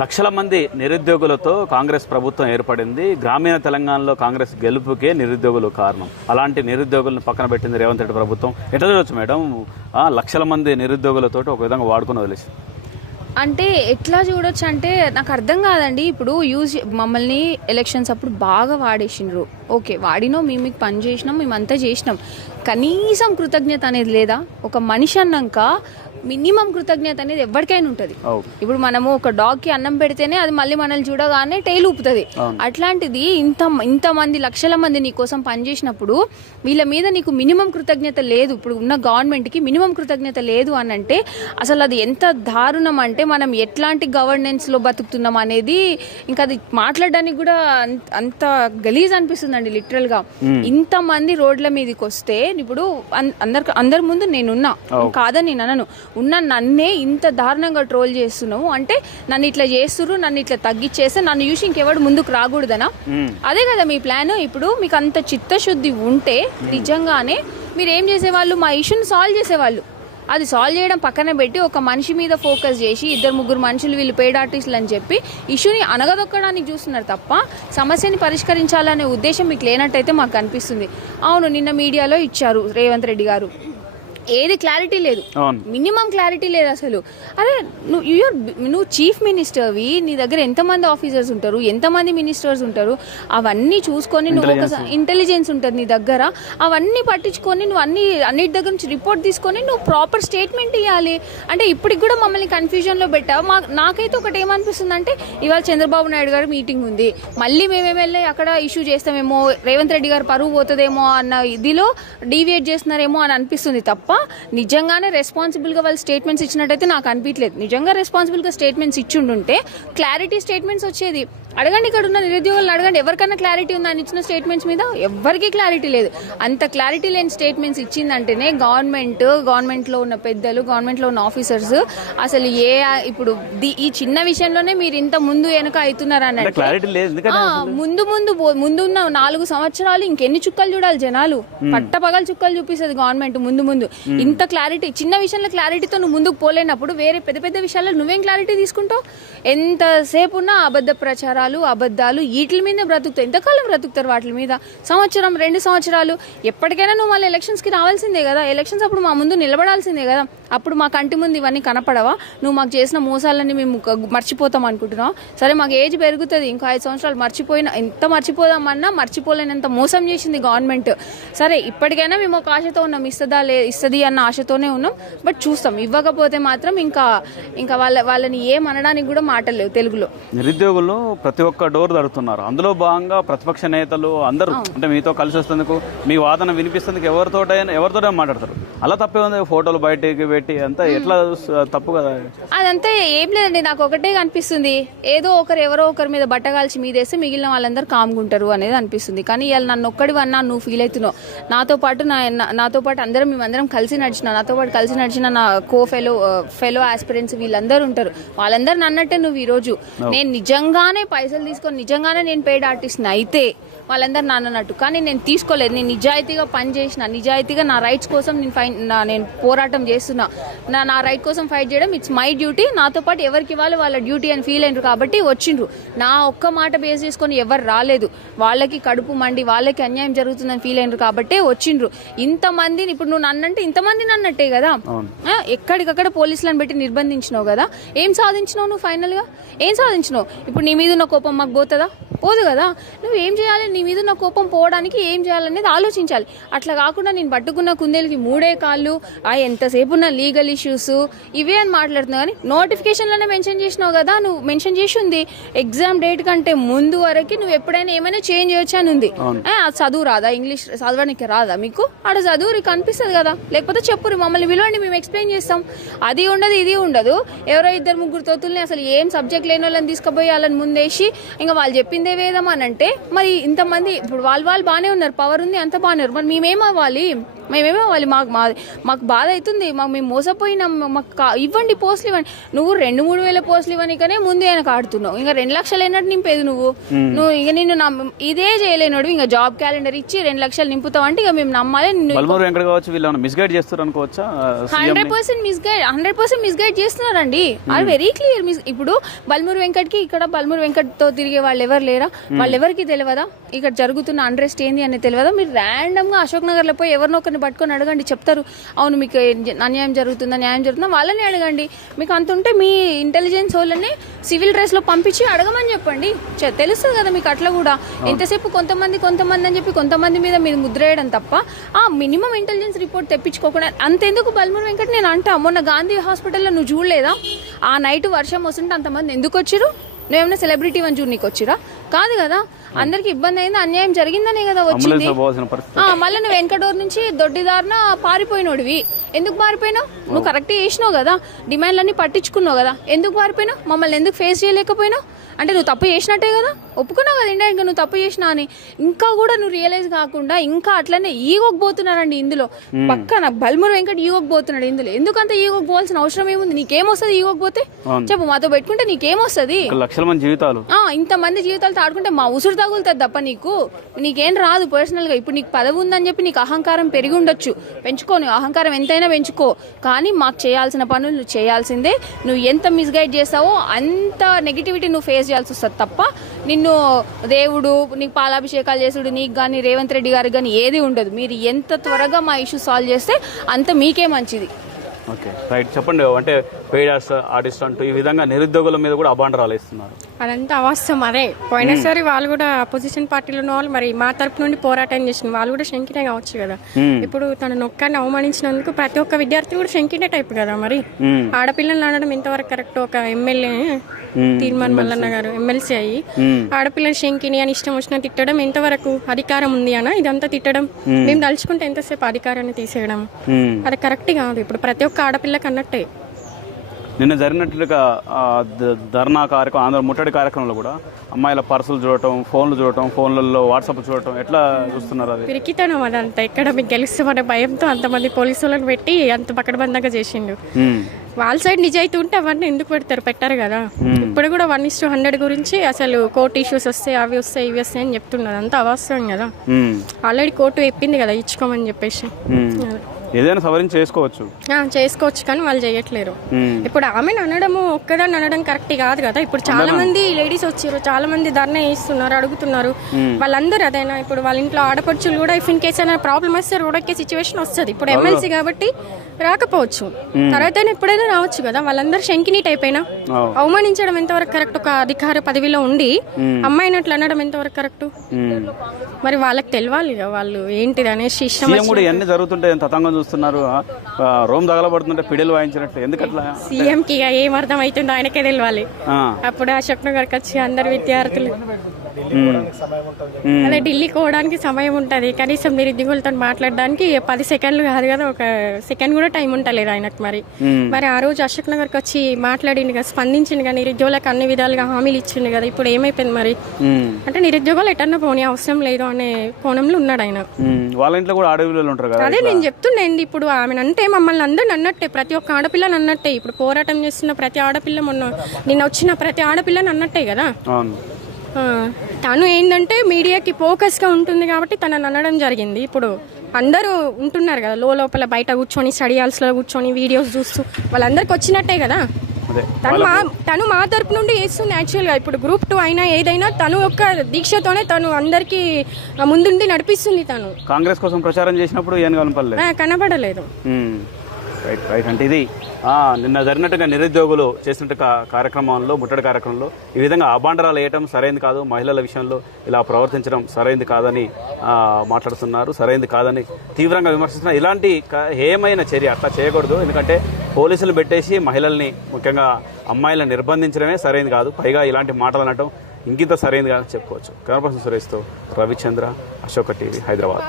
లక్షల మంది నిరుద్యోగులతో కాంగ్రెస్ ప్రభుత్వం ఏర్పడింది. గ్రామీణ తెలంగాణలో కాంగ్రెస్ గెలుపుకే నిరుద్యోగులు కారణం. అలాంటి నిరుద్యోగులను పక్కన పెట్టింది రేవంత్ రెడ్డి ప్రభుత్వం. ఎట్లా చూడొచ్చు మేడం? లక్షల మంది నిరుద్యోగులతో ఒక విధంగా వాడుకుని వదిలేసి అంటే ఎట్లా చూడొచ్చు అంటే నాకు అర్థం కాదండి. ఇప్పుడు మమ్మల్ని ఎలక్షన్స్ అప్పుడు బాగా వాడేసిండ్రు. ఓకే, వాడినో మీకు పని చేసినాం, మేమంతా చేసినాం. కనీసం కృతజ్ఞత అనేది లేదా? ఒక మనిషి అన్నాక మినిమం కృతజ్ఞత అనేది ఎవరికైనా ఉంటుంది. ఇప్పుడు మనము ఒక డాగ్కి అన్నం పెడితేనే అది మళ్ళీ మనల్ని చూడగానే టైల్ ఊపుతుంది. అట్లాంటిది ఇంతమంది లక్షల మంది నీ కోసం పనిచేసినప్పుడు వీళ్ళ మీద నీకు మినిమం కృతజ్ఞత లేదు. ఇప్పుడు ఉన్న గవర్నమెంట్కి మినిమం కృతజ్ఞత లేదు అని అంటే అసలు అది ఎంత దారుణం అంటే మనం ఎట్లాంటి గవర్నెన్స్లో బతుకుతున్నాం అనేది ఇంకా అది మాట్లాడడానికి కూడా అంత గలీజ్ అనిపిస్తుందండి లిటరల్గా. ఇంతమంది రోడ్ల మీదకి వస్తే ఇప్పుడు అందరి ముందు నేనున్నా, కాదని నేను అనను, ఉన్న నన్నే ఇంత దారుణంగా ట్రోల్ చేస్తున్నావు అంటే నన్ను ఇట్లా చేస్తున్నారు, నన్ను ఇట్లా తగ్గిచ్చేస్తే నన్ను చూసి ఇంకెవడు ముందుకు రాకూడదనా? అదే కదా మీ ప్లాన్. ఇప్పుడు మీకు అంత చిత్తశుద్ధి ఉంటే నిజంగానే మీరు ఏం చేసేవాళ్ళు? మా ఇష్యూని సాల్వ్ చేసేవాళ్ళు. అది సాల్వ్ చేయడం పక్కన పెట్టి ఒక మనిషి మీద ఫోకస్ చేసి 2-3 మనుషులు వీళ్ళు పెయిడ్ ఆర్టిస్టులు అని చెప్పి ఇష్యూని అనగదొక్కడానికి చూస్తున్నారు తప్ప సమస్యని పరిష్కరించాలనే ఉద్దేశం మీకు లేనట్టయితే మాకు అనిపిస్తుంది. అవును, నిన్న మీడియాలో ఇచ్చారు రేవంత్ రెడ్డి గారు, ఏది క్లారిటీ లేదు, మినిమం క్లారిటీ లేదు అసలు. అరే నువ్వు చీఫ్ మినిస్టర్వి, నీ దగ్గర ఎంతమంది ఆఫీసర్స్ ఉంటారు, ఎంతమంది మినిస్టర్స్ ఉంటారు, అవన్నీ చూసుకొని నువ్వు ఒక ఇంటెలిజెన్స్ ఉంటుంది నీ దగ్గర, అవన్నీ పట్టించుకొని నువ్వు అన్నిటి దగ్గర నుంచి రిపోర్ట్ తీసుకొని నువ్వు ప్రాపర్ స్టేట్మెంట్ ఇవ్వాలి. అంటే ఇప్పటికి కూడా మమ్మల్ని కన్ఫ్యూజన్లో పెట్టావు. నాకైతే ఒకటి ఏమనిపిస్తుంది అంటే ఇవాళ చంద్రబాబు నాయుడు గారు మీటింగ్ ఉంది, మళ్ళీ మేమే వెళ్ళి అక్కడ ఇష్యూ చేస్తామేమో, రేవంత్ రెడ్డి గారు పరువు పోతుందేమో అన్న ఇదిలో డీవియేట్ చేస్తున్నారేమో అని అనిపిస్తుంది తప్ప నిజంగానే రెస్పాన్సిబుల్ గా వాళ్ళు స్టేట్మెంట్స్ ఇచ్చినట్టయితే నాకు అనిపించలేదు. నిజంగా రెస్పాన్సిబుల్ గా స్టేట్మెంట్స్ ఇచ్చిండుంటే క్లారిటీ స్టేట్మెంట్స్ వచ్చేది. అడగండి, ఇక్కడ ఉన్న నిరుద్యోగులను అడగండి, ఎవరికైనా క్లారిటీ ఉందా అని ఇచ్చిన స్టేట్మెంట్స్ మీద? ఎవరికి క్లారిటీ లేదు. అంత క్లారిటీ లేని స్టేట్మెంట్స్ ఇచ్చిందంటేనే గవర్నమెంట్ లో ఉన్న పెద్దలు, గవర్నమెంట్ లో ఉన్న ఆఫీసర్స్ అసలు ఇప్పుడు ఈ చిన్న విషయంలోనే మీరు ఇంత ముందు వెనక అవుతున్నారు అన్నట్టు. ముందున్న 4 సంవత్సరాలు ఇంకెన్ని చుక్కలు చూడాలి జనాలు? పట్టపగలు చుక్కలు చూపిస్తుంది గవర్నమెంట్ ముందు. ఇంత క్లారిటీ, చిన్న విషయంలో క్లారిటీతో నువ్వు ముందుకు పోలేనప్పుడు వేరే పెద్ద విషయాల్లో నువ్వేం క్లారిటీ తీసుకుంటావు? ఎంతసేపు ఉన్నా అబద్ధ ప్రచారాలు, అబద్ధాలు, వీటి మీద బ్రతుకుతావు. ఎంతకాలం బ్రతుకుతారు వాటి మీద? 1-2 సంవత్సరాలు. ఎప్పటికైనా నువ్వు మళ్ళీ ఎలక్షన్స్కి రావాల్సిందే కదా. ఎలక్షన్స్ అప్పుడు మా ముందు నిలబడాల్సిందే కదా. అప్పుడు మా కంటి ముందు ఇవన్నీ కనపడవా? నువ్వు మాకు చేసిన మోసాలన్నీ మేము మర్చిపోతాం అనుకుంటున్నావు? సరే, మాకు ఏజ్ పెరుగుతుంది, ఇంకో 5 సంవత్సరాలు ఎంత మర్చిపోదామన్నా మర్చిపోలేనంత మోసం చేసింది గవర్నమెంట్. సరే, ఇప్పటికైనా మేము ఒక ఆశతో ఉన్నాం, ఇస్తుంది అన్న ఆశతోనే ఉన్నాం. బట్ చూస్తాం, ఇవ్వకపోతే మాత్రం ఇంకా వాళ్ళని ఏమనడానికి కూడా మాటలు లేవు తెలుగులో. నిరుద్యోగులు ప్రతి ఒక్క డోర్ తడుతున్నారు. అందులో భాగంగా ప్రతిపక్ష నేతలు అందరూ అంటే మీతో కలిసి వస్తేందుకు, మీ వాదన వినిపిస్తేందుకు ఎవరితోనే మాట్లాడతారు. అలా తప్పే ఉంది. ఫోటోలు బయటకి పెట్టి అంతా ఎట్లా తప్పు కదా? అదంతా ఏం లేదండి. నాకు ఒకటే అనిపిస్తుంది, ఎవరో ఒకరి మీద బట్టగాల్చి మీదేస్తే మిగిలిన వాళ్ళందరూ కామ్గుంటారు అనేది అనిపిస్తుంది. కానీ ఇవాళ నన్ను ఒక్కడివన్నా నువ్వు ఫీల్ అవుతున్నావు. నాతో పాటు మేమందరం కలిసి నడిచిన నా ఫెలో ఆస్పిరెంట్స్ వీళ్ళందరూ ఉంటారు. వాళ్ళందరూ నన్నట్టే నువ్వు ఈరోజు. నేను నిజంగానే పైసలు తీసుకొని నిజంగానే నేను పెయిడ్ ఆర్టిస్ట్ని అయితే వాళ్ళందరూ నాన్నట్టు. కానీ నేను తీసుకోలేదు. నేను నిజాయితీగా పనిచేసిన, నిజాయితీగా నా రైట్స్ కోసం నేను పోరాటం చేస్తున్నా. నా రైట్ కోసం ఫైట్ చేయడం ఇట్స్ మై డ్యూటీ. నాతో పాటు ఎవరికి ఇవ్వాలి వాళ్ళ డ్యూటీ అని ఫీల్ అయినరు కాబట్టి వచ్చిండ్రు. నా ఒక్క మాట బేస్ చేసుకొని ఎవరు రాలేదు. వాళ్ళకి కడుపు మండి, వాళ్ళకి అన్యాయం జరుగుతుందని ఫీల్ అయినరు కాబట్టి వచ్చిండ్రు. ఇంతమందిని ఇప్పుడు నువ్వు నన్నంటే ఇంతమంది నన్నట్టే కదా. ఎక్కడికక్కడ పోలీసులను పెట్టి నిర్బంధించినావు కదా. ఏం సాధించినావు నువ్వు? ఫైనల్ గా ఏం సాధించినావు? ఇప్పుడు నీ మీద ఉన్న కోపం మాకు పోతుందా? పోదు కదా. నువ్వు ఏం చేయాలి? నీ మీద ఉన్న కోపం పోవడానికి ఏం చేయాలనేది ఆలోచించాలి. అట్లా కాకుండా నేను పట్టుకున్న కుందేలకి 3 కాళ్ళు, ఎంతసేపు ఉన్న లీగల్ ఇష్యూస్ ఇవే అని మాట్లాడుతున్నావు. కానీ నోటిఫికేషన్లోనే మెన్షన్ చేసినావు కదా. నువ్వు మెన్షన్ చేసి ఉంది ఎగ్జామ్ డేట్ కంటే ముందు వరకు నువ్వు ఎప్పుడైనా ఏమైనా చేంజ్ చేయొచ్చు అని ఉంది. అది చదువు రాదా? ఇంగ్లీష్ చదవడానికి రాదా మీకు? ఆడ చదువు కనిపిస్తుంది కదా. లేకపోతే చెప్పురు, మమ్మల్ని విలువండి, మేము ఎక్స్ప్లెయిన్ చేస్తాం. అది ఉండదు, ఇది ఉండదు. ఎవరో 2-3 తోతుల్ని అసలు ఏం సబ్జెక్ట్ లేని వాళ్ళని తీసుకుపోయి వాళ్ళని ముందేసి చేసి ఇంకా వాళ్ళు చెప్పిందే వేదం అని అంటే మరి ఇంతమంది ఇప్పుడు వాళ్ళు బాగానే ఉన్నారు, పవర్ ఉంది, అంత బాగానే ఉన్నారు, మరి మేమేమవ్వాలి? మాకు బాధ అవుతుంది, మేము మోసపోయినాం, మాకు ఇవ్వండి పోస్టులు ఇవ్వండి. నువ్వు 2-3 వేల పోస్టులు ఇవ్వనికనే ముందు ఆయన ఆడుతున్నావు, ఇంకా 2 లక్షలు అయినట్టు నింపేది నువ్వు ఇక నిన్ను ఇదే చేయలేనోడు ఇంకా జాబ్ క్యాలెండర్ ఇచ్చి 2 లక్షలు నింపుతావు అంటే ఇక మేము నమ్మాలి. 100% మిస్గైడ్ చేస్తున్నారండి, అది వెరీ క్లియర్. ఇప్పుడు బల్మూరు వెంకట్కి ఇక్కడ బల్మూరు వెంకట్తో తిరిగే వాళ్ళు ఎవరు లేరా? వాళ్ళెవరికి తెలియదా ఇక్కడ జరుగుతున్న అన్రెస్ట్ ఏంది అని తెలియదా? మీరు ర్యాండమ్ గా అశోక్ నగర్ లో పోయి ఎవరినో ఒకరిని పట్టుకొని అడగండి, చెప్తారు. అవును మీకు అన్యాయం జరుగుతుందా, న్యాయం జరుగుతుందా, వాళ్ళని అడగండి. మీకు అంత ఉంటే మీ ఇంటెలిజెన్స్ వాళ్ళని సివిల్ డ్రెస్ లో పంపించి అడగమని చెప్పండి, తెలుస్తుంది కదా మీకు. అట్లా కూడా ఎంతసేపు కొంతమంది అని చెప్పి కొంతమంది మీద మీరు ముద్ర వేయడం తప్ప ఆ మినిమం ఇంటెలిజెన్స్ రిపోర్ట్ తెప్పించుకోకుండా అంతెందుకు బల్మూరు వెంకట్ నేను అంటా, మొన్న గాంధీ హాస్పిటల్లో నువ్వు చూడలేదా? ఆ నైట్ వర్షం వస్తుంటే అంతమంది ఎందుకు వచ్చిరు? నువ్వేమైనా సెలబ్రిటీ అని చూడనీకి వచ్చిరా? కాదు కదా, అందరికి ఇబ్బంది అయింది, అన్యాయం జరిగిందనే కదా వచ్చింది. మళ్ళీ నువ్వు వెంకటూరు నుంచి దొడ్డిదారిన పారిపోయినోడివి. ఎందుకు పారిపోయినావు? నువ్వు కరెక్ట్ చేసినావు కదా, డిమాండ్లన్నీ పట్టించుకున్నావు కదా, ఎందుకు పారిపోయినావు? మమ్మల్ని ఎందుకు ఫేస్ చేయలేకపోయినావు? అంటే నువ్వు తప్పు చేసినట్టే కదా, ఒప్పుకున్నావు కదా ఇండియా, ఇంకా నువ్వు తప్పు చేసినా అని. ఇంకా కూడా నువ్వు రియలైజ్ కాకుండా ఇంకా అట్లనే ఈగోకి పోతున్నారండి ఇందులో. పక్కన బల్మూరు వెంకట్ ఈగోకి పోతున్నాడు ఇందులో. ఎందుకంత ఈగోకి పోవాల్సిన అవసరం ఏముంది? నీకేమొస్తుంది ఈగోకి పోతే? చెప్పు, మాతో పెట్టుకుంటే నీకేమొస్తుంది? లక్షల మంది జీవితాలు, ఇంతమంది జీవితాలు తాడుకుంటే మా ఉసురు తగులుతుంది తప్ప నీకేం రాదు పర్సనల్ గా. ఇప్పుడు నీకు పదవి ఉందని చెప్పి నీకు అహంకారం పెరిగి ఉండొచ్చు, పెంచుకో, నువ్వు అహంకారం ఎంతైనా పెంచుకో, కానీ మాకు చేయాల్సిన పనులు నువ్వు చేయాల్సిందే. నువ్వు ఎంత మిస్గైడ్ చేస్తావో అంత నెగిటివిటీ నువ్వు ఫేస్ చేయాల్సి వస్తుంది తప్ప నిన్ను దేవుడు నీకు పాలాభిషేకాలు చేసుడు నీకు కానీ రేవంత్ రెడ్డి గారికి కానీ ఏది ఉండదు. మీరు ఎంత త్వరగా మా ఇష్యూ సాల్వ్ చేస్తే అంత మీకే మంచిది. ఓకే రైట్, చెప్పండి. అంటే పెయిడ్ ఆర్టిస్ట్ అంటూ ఈ విధంగా నిరుద్యోగుల మీద కూడా అబాండరాలు ఇస్తున్నారు, అదంతా అవాస్తవం. అదే పోయినసారి వాళ్ళు కూడా అపోజిషన్ పార్టీలో ఉన్న వాళ్ళు మరి మా తరపు నుండి పోరాటం చేసిన వాళ్ళు కూడా శంకినే కావచ్చు కదా. ఇప్పుడు తన నొక్కాన్ని అవమానించినందుకు ప్రతి ఒక్క విద్యార్థి కూడా శంకినే టైప్ కదా. మరి ఆడపిల్లలు అనడం ఎంతవరకు కరెక్ట్? ఒక ఎమ్మెల్యే తీర్మాన్ మల్లన్న గారు ఎమ్మెల్సీ అయ్యి ఆడపిల్లలు శంకిని అని ఇష్టం వచ్చిన తిట్టడం ఎంతవరకు అధికారం ఉంది అన్న? ఇదంతా తిట్టడం మేము తలుచుకుంటే ఎంతసేపు అధికారాన్ని తీసేయడం అది కరెక్ట్ కాదు. ఇప్పుడు ప్రతి ఒక్క ఆడపిల్లకి అన్నట్టే నిన్న జరిగినట్లుగా ధర్నా కార్యక్రమం, ఆంధ్ర ముట్టడి కార్యక్రమంలో కూడా అమ్మాయిల పర్సులు చూడటం, ఫోన్లు చూడటం, ఫోన్లలో వాట్సాప్ చూడటం, ఎట్లా చూస్తున్నారు? అది పిరికితనం అదంతా. ఎక్కడ మీకు గెలుస్తామనే భయంతో అంతమంది పోలీసులను పెట్టి అంత పకడ్బందీగా చేసిండు. వాళ్ళ సైడ్ నిజాయితీ ఉంటే అవన్నీ ఎందుకు పెట్టారు కదా. ఇప్పుడు కూడా 1:100 గురించి అసలు కోర్టు ఇష్యూస్ వస్తాయి, అవి వస్తాయి, ఇవి వస్తాయి అని చెప్తున్నారు. అంతా అవాస్తవం కదా. ఆల్రెడీ కోర్టు చెప్పింది కదా ఇచ్చుకోమని చెప్పేసి. ఏదైనా సవరించి చేసుకోవచ్చు కానీ వాళ్ళు చేయట్లేరు. ఇప్పుడు ఆమెను అనడము ఒక్కదాన్ని అనడం కరెక్ట్ కాదు కదా. ఇప్పుడు చాలా మంది లేడీస్ వచ్చారు, చాలా మంది ధర్నా చేస్తున్నారు, అడుగుతున్నారు. వాళ్ళందరూ అదేనా? ఇప్పుడు వాళ్ళ ఇంట్లో ఆడపడుచులు కూడా ఇఫ్ ఇన్ కేసు అయినా ప్రాబ్లమ్ వస్తే రోడెక్కే సిచ్యువేషన్ వస్తుంది. ఇప్పుడు ఎమ్మెల్సీ కాబట్టి రాకపోవచ్చు, తర్వాత ఎప్పుడైనా రావచ్చు కదా. వాళ్ళందరూ శంకిని టైప్ అయినా అవమానించడం ఎంతవరకు కరెక్ట్? ఒక అధికార పదవిలో ఉండి అమ్మాయిని అట్లా అనడం ఎంతవరకు కరెక్ట్? మరి వాళ్ళకి తెలియాలి వాళ్ళు ఏంటిది అనేసి. ఇష్టం చూస్తున్నారు, రోమ్ తగలబడుతుంటే పిడలు వాయించినట్టు ఎందుకట్లా? సీఎం కి ఏం అర్థం అవుతుందో ఆయనకే తెలియాలి. అప్పుడు అశోక్ నగర్కి వచ్చి అందరు విద్యార్థులు అదే ఢిల్లీకి పోవడానికి సమయం ఉంటుంది, కనీసం నిరుద్యోగులతో మాట్లాడడానికి 10 సెకండ్లు కాదు కదా, ఒక సెకండ్ కూడా టైం ఉంటలేదు ఆయనకు. మరి ఆ రోజు అశోక్ నగర్కి వచ్చి మాట్లాడింది కదా, స్పందించింది కదా, నిరుద్యోగులకు అన్ని విధాలుగా హామీలు ఇచ్చింది కదా. ఇప్పుడు ఏమైపోయింది మరి? అంటే నిరుద్యోగాలు ఎటన్నా పోనీ అవసరం లేదు అనే కోణంలో ఉన్నాడు ఆయన. వాళ్ళ ఇంట్లో కూడా ఆడపిల్లలు ఉంటారు కదా. అదే నేను చెప్తుండేంది, ఇప్పుడు ఆమె అంటే మమ్మల్ని అందరిని అన్నట్టే, ప్రతి ఒక్క ఆడపిల్లని అన్నట్టే. ఇప్పుడు పోరాటం చేస్తున్న ప్రతి ఆడపిల్ల, నిన్న వచ్చిన ప్రతి ఆడపిల్లని అన్నట్టే కదా. తను ఏంటంటే మీడియాకి ఫోకస్గా ఉంటుంది కాబట్టి తనని అనడం జరిగింది. ఇప్పుడు అందరూ ఉంటున్నారు కదా లోపల, బయట కూర్చొని స్టడీ హాల్స్లో కూర్చొని వీడియోస్ చూస్తూ వాళ్ళందరికి వచ్చినట్టే కదా. తను మా తరపు నుండి చేస్తుంది యాక్చువల్గా. ఇప్పుడు గ్రూప్ 2 అయినా ఏదైనా తను యొక్క దీక్షతోనే తను అందరికి ముందుండి నడిపిస్తుంది. తను కాంగ్రెస్ కోసం ప్రచారం చేసినప్పుడు ఏం కనపడలేదు. రైట్ అంటే ఇది నిన్న జరిగినట్టుగా నిరుద్యోగులు చేసినట్టు కార్యక్రమంలో, ముట్టడి కార్యక్రమంలో ఈ విధంగా అబాండరాలు వేయటం సరైనది కాదు, మహిళల విషయంలో ఇలా ప్రవర్తించడం సరైనది కాదని మాట్లాడుతున్నారు, సరైనది కాదని తీవ్రంగా విమర్శిస్తున్నారు. ఇలాంటి హేయమైన చర్య అట్లా చేయకూడదు, ఎందుకంటే పోలీసులు పెట్టేసి మహిళల్ని, ముఖ్యంగా అమ్మాయిలను నిర్బంధించడమే సరైనది కాదు. పైగా ఇలాంటి మాటలు అనటం ఇంకింత సరైనది కాదని చెప్పుకోవచ్చు. కెమెరా పర్సన్ సురేష్తో రవిచంద్ర, అశోక టీవీ, హైదరాబాద్.